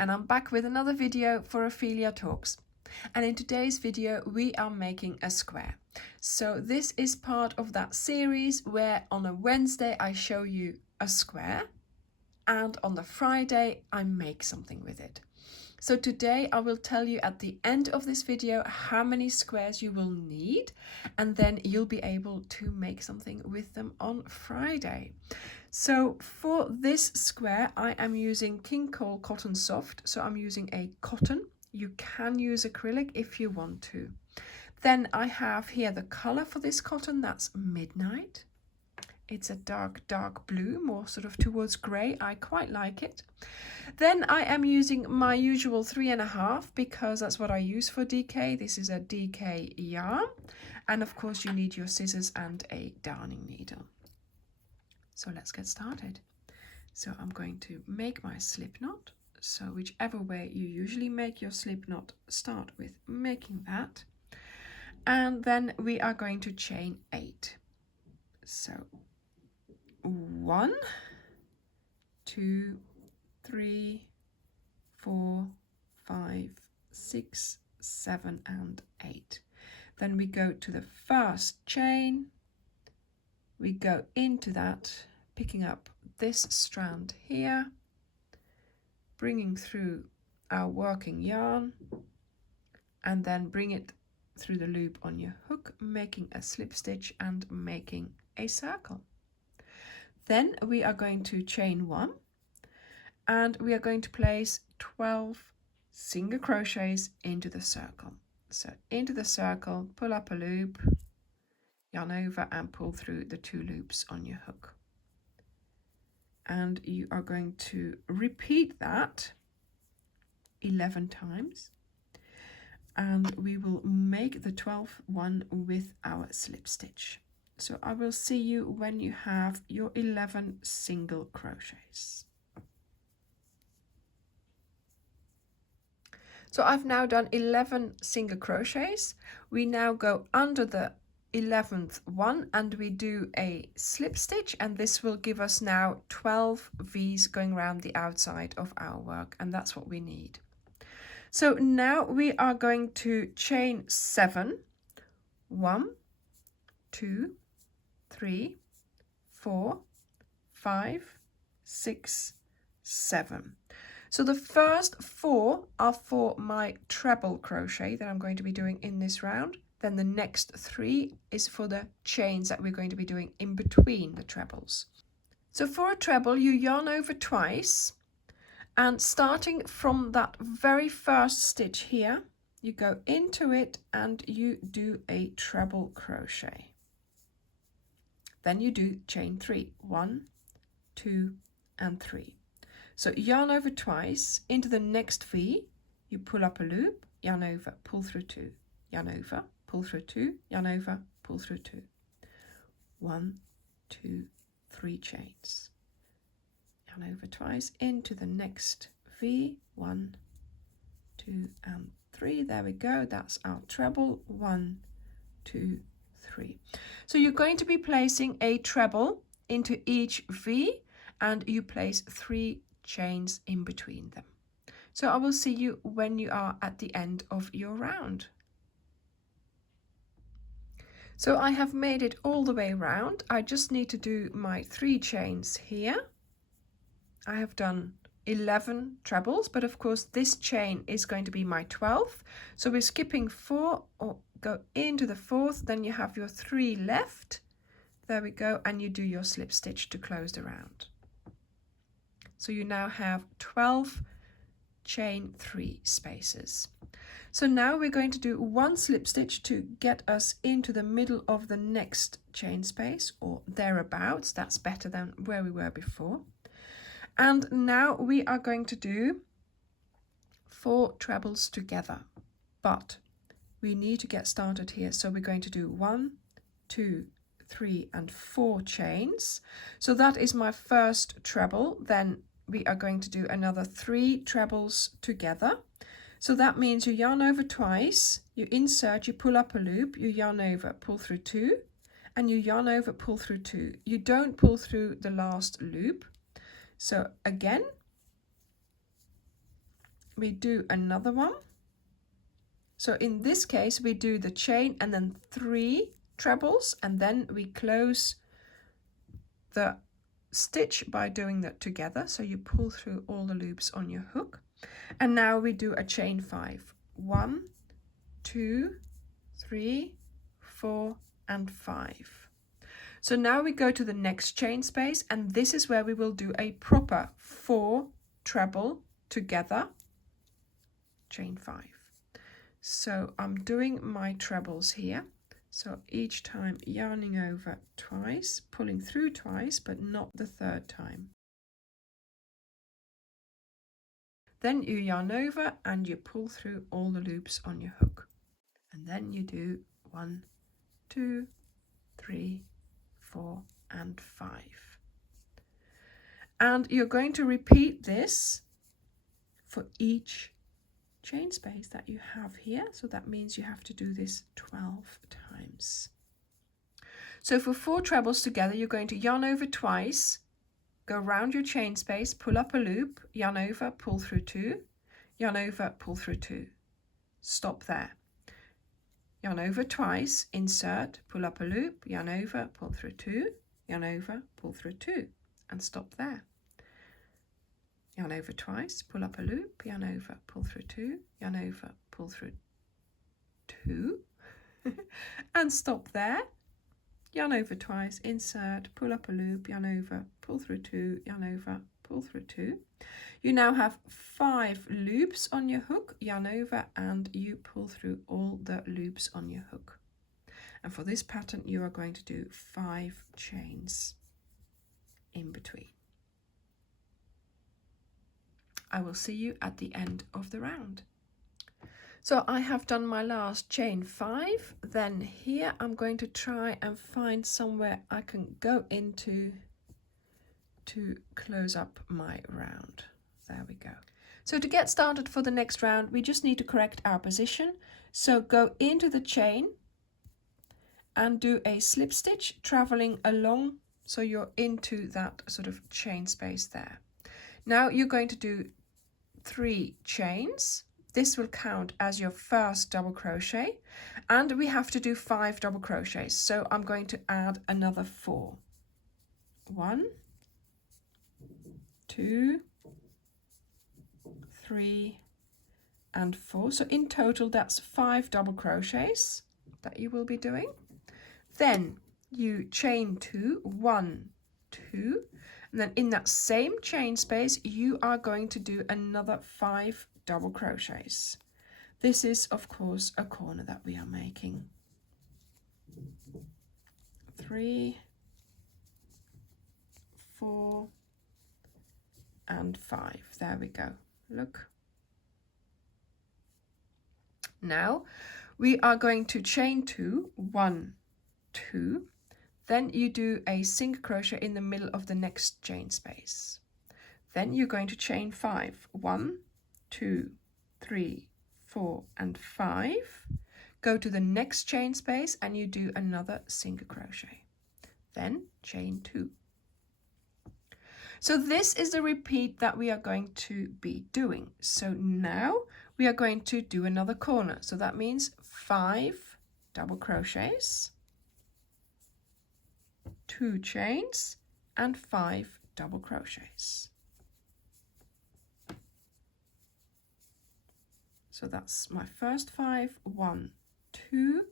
and I'm back with another video for Ophelia Talks. And in today's video we are making a square. So this is part of that series where on a Wednesday I show you a square and on the Friday I make something with it. So today I will tell you at the end of this video how many squares you will need, and then you'll be able to make something with them on Friday. So for this square I am using King Cole COTTONSOFT, so I'm using a cotton. You can use acrylic if you want to. Then I have here the color for this cotton, that's Midnight. It's a dark blue, more sort of towards grey. I quite like it. Then I am using my usual 3.5 because that's what I use for DK. This is a DK yarn. And of course you need your scissors and a darning needle. So let's get started. So I'm going to make my slip knot. So whichever way you usually make your slip knot, start with making that. And then we are going to chain 8. So 1, 2, 3, 4, 5, 6, 7 and 8. Then we go to the first chain, we go into that, picking up this strand here, bringing through our working yarn, and then bring it through the loop on your hook, making a slip stitch and making a circle. Then we are going to chain 1 and we are going to place 12 single crochets into the circle. So into the circle, pull up a loop, yarn over and pull through the 2 loops on your hook. And you are going to repeat that 11 times. And we will make the 12th one with our slip stitch. So I will see you when you have your 11 single crochets. So I've now done 11 single crochets. We now go under the 11th one and we do a slip stitch, and this will give us now 12 V's going around the outside of our work, and that's what we need. So now we are going to chain 7. 1, 2, 3, 4, 5, 6, 7. So the first 4 are for my treble crochet that I'm going to be doing in this round. Then the next 3 is for the chains that we're going to be doing in between the trebles. So for a treble, you yarn over twice, and starting from that very first stitch here, you go into it and you do a treble crochet. Then you do chain 3, 1, 2 and 3. So yarn over twice, into the next V, you pull up a loop, yarn over, pull through 2, yarn over, pull through 2, yarn over, pull through 2. 1, 2, 3 chains. Yarn over twice, into the next V, 1, 2 and 3. There we go, that's our treble, 1, 2, 3. So you're going to be placing a treble into each V, and you place 3 chains in between them. So I will see you when you are at the end of your round. So I have made it all the way around. I just need to do my 3 chains here. I have done 11 trebles, but of course this chain is going to be my 12th. So we're skipping 4 or go into the 4th, then you have your 3 left. There we go, and you do your slip stitch to close the round. So you now have 12 chain 3 spaces. So now we're going to do 1 slip stitch to get us into the middle of the next chain space, or thereabouts. That's better than where we were before. And now we are going to do 4 trebles together, but we need to get started here. So we're going to do 1, 2, 3 and 4 chains. So that is my first treble. Then we are going to do another 3 trebles together. So that means you yarn over twice, you insert, you pull up a loop, you yarn over, pull through 2, and you yarn over, pull through 2. You don't pull through the last loop. So again, we do another one. So in this case we do the chain and then 3 trebles, and then we close the stitch by doing that together. So you pull through all the loops on your hook, and now we do a chain 5. 1, 2, 3, 4 and 5. So now we go to the next chain space, and this is where we will do a proper 4 treble together, chain 5. So I'm doing my trebles here. So each time yarning over twice, pulling through twice, but not the third time. Then you yarn over and you pull through all the loops on your hook. And then you do 1, 2, 3, 4 and 5. And you're going to repeat this for each chain space that you have here. So that means you have to do this 12 times. So for 4 trebles together, you're going to yarn over twice, go around your chain space, pull up a loop, yarn over, pull through 2, yarn over, pull through 2. Stop there. Yarn over twice, insert, pull up a loop, yarn over, pull through 2, yarn over, pull through 2, and stop there. Yarn over twice, pull up a loop, yarn over, pull through 2, yarn over, pull through 2, and stop there. Yarn over twice, insert, pull up a loop, yarn over, pull through 2, yarn over, pull through 2. You now have 5 loops on your hook, yarn over, and you pull through all the loops on your hook. And for this pattern, you are going to do 5 chains in between. I will see you at the end of the round. So I have done my last chain 5. Then here I'm going to try and find somewhere I can go into to close up my round. There we go. So to get started for the next round, we just need to correct our position. So go into the chain and do a slip stitch traveling along, so you're into that sort of chain space there. Now you're going to do 3 chains. This will count as your first double crochet, and we have to do 5 double crochets. So I'm going to add another 4. 1, 2, 3 and 4. So in total that's 5 double crochets that you will be doing. Then you chain 2, 1, 2, and then in that same chain space you are going to do another 5 double crochets. This is of course a corner that we are making. 3, 4 and 5. There we go. Look. Now we are going to chain 2, 1, 2. Then you do a single crochet in the middle of the next chain space. Then you're going to chain 5, 1, 2, 3, 4 and 5. Go to the next chain space and you do another single crochet. Then chain 2. So this is the repeat that we are going to be doing. So now we are going to do another corner. So that means 5 double crochets, 2 chains and 5 double crochets. So that's my first 5, 1, 2,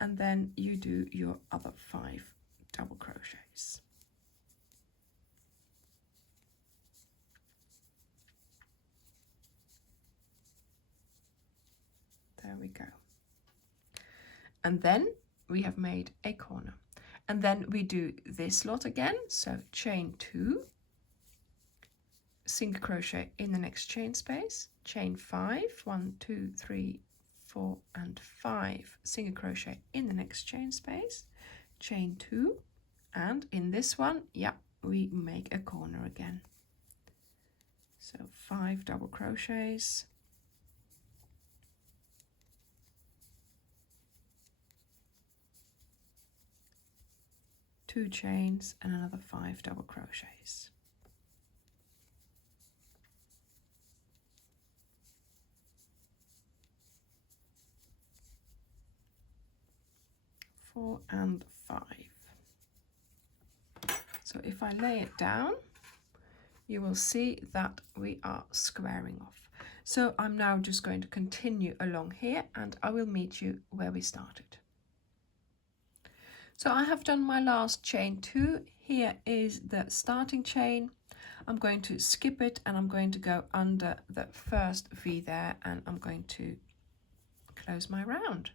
and then you do your other 5 double crochets. There we go. And then we have made a corner. And then we do this lot again. So chain 2, single crochet in the next chain space, chain 5, 1, 2, 3, 4 and 5, single crochet in the next chain space, chain 2, and in this one, yeah, we make a corner again. So 5 double crochets, 2 chains and another 5 double crochets. 4 and 5. So if I lay it down, you will see that we are squaring off. So I'm now just going to continue along here and I will meet you where we started. So I have done my last chain 2. Here is the starting chain. I'm going to skip it and I'm going to go under the first V there and I'm going to close my round.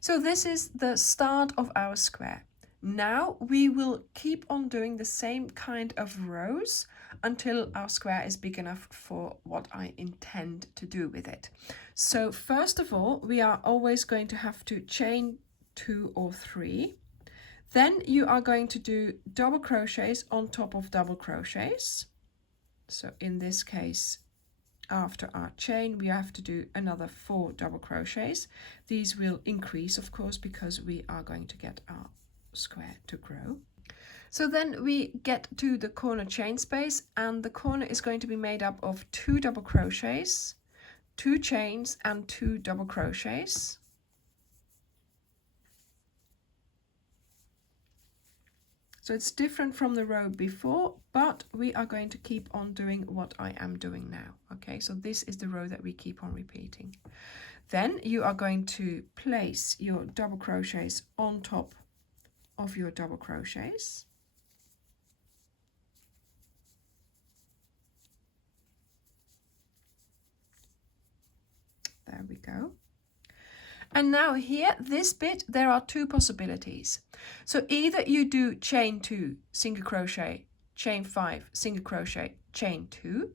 So this is the start of our square. Now we will keep on doing the same kind of rows until our square is big enough for what I intend to do with it. So first of all, we are always going to have to chain 2 or 3. Then you are going to do double crochets on top of double crochets. So in this case, after our chain, we have to do another 4 double crochets. These will increase, of course, because we are going to get our square to grow. So then we get to the corner chain space, and the corner is going to be made up of 2 double crochets, 2 chains and 2 double crochets. So it's different from the row before, but we are going to keep on doing what I am doing now. Okay, so this is the row that we keep on repeating. Then you are going to place your double crochets on top of your double crochets. There we go. And now here, this bit, there are 2 possibilities. So either you do chain 2, single crochet, chain 5, single crochet, chain 2,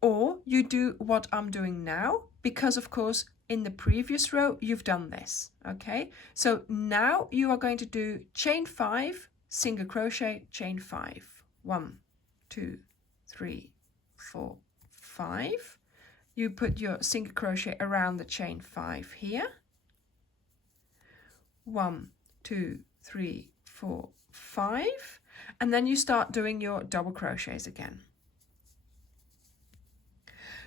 or you do what I'm doing now, because of course in the previous row you've done this, okay? So now you are going to do chain 5, single crochet, chain 5. 1, 2, 3, 4, 5. You put your single crochet around the chain 5 here. 1, 2, 3, 4, 5. And then you start doing your double crochets again.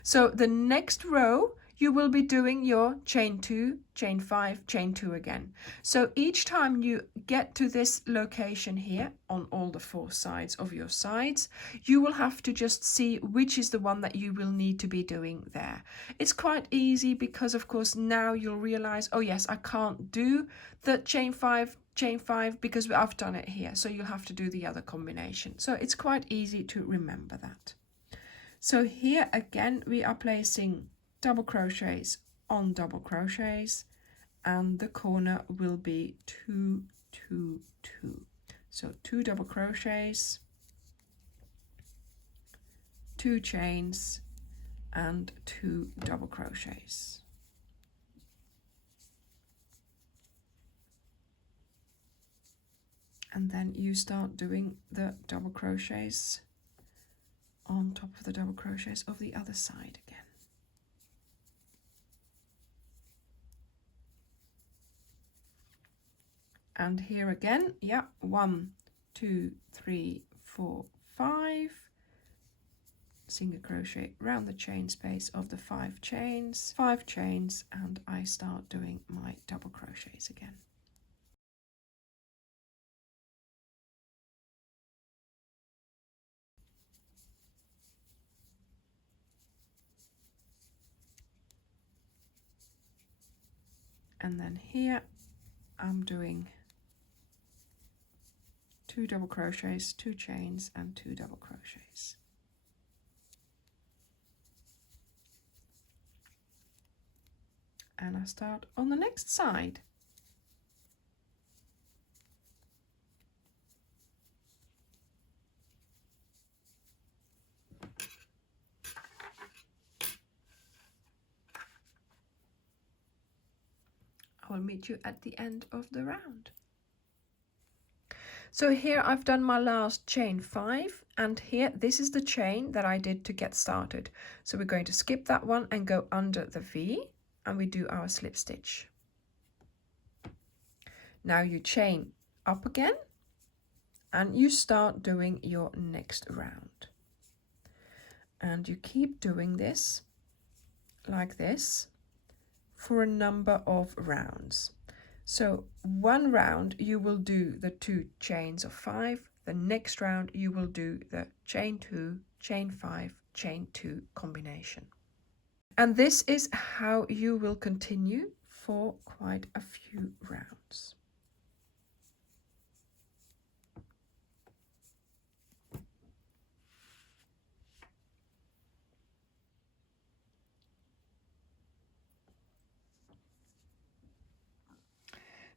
So the next row, you will be doing your chain 2, chain 5, chain 2 again. So each time you get to this location here on all the 4 sides of your sides, you will have to just see which is the one that you will need to be doing there. It's quite easy because of course now you'll realize, oh yes, I can't do the chain 5 because I've done it here. So you'll have to do the other combination. So it's quite easy to remember that. So here again, we are placing double crochets on double crochets, and the corner will be 2, 2, 2. So 2 double crochets, 2 chains and 2 double crochets. And then you start doing the double crochets on top of the double crochets of the other side again. And here again, yeah, 1, 2, 3, 4, 5. Single crochet around the chain space of the 5 chains, and I start doing my double crochets again. And then here I'm doing 2 double crochets, 2 chains and 2 double crochets. And I start on the next side. I will meet you at the end of the round. So here I've done my last chain 5, and here this is the chain that I did to get started. So we're going to skip that one and go under the V, and we do our slip stitch. Now you chain up again and you start doing your next round. And you keep doing this like this for a number of rounds. So one round you will do the 2 chains of 5, the next round you will do the chain 2, chain 5, chain 2 combination. And this is how you will continue for quite a few rounds.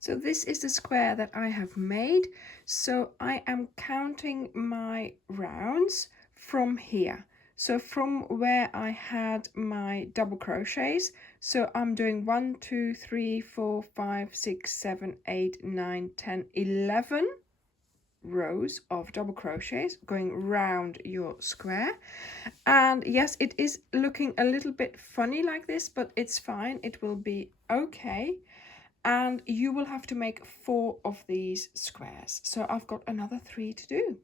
So this is the square that I have made. So I am counting my rounds from here. So from where I had my double crochets. So I'm doing 1, 2, 3, 4, 5, 6, 7, 8, 9, 10, 11 rows of double crochets going round your square. And yes, it is looking a little bit funny like this, but it's fine. It will be okay. And you will have to make 4 of these squares. So I've got another 3 to do.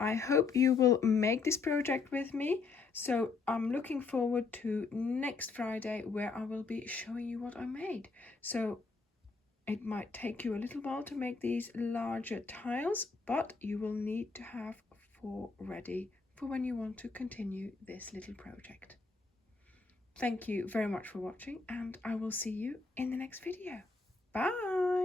I hope you will make this project with me. So I'm looking forward to next Friday where I will be showing you what I made. So it might take you a little while to make these larger tiles, but you will need to have 4 ready for when you want to continue this little project. Thank you very much for watching, and I will see you in the next video. Bye!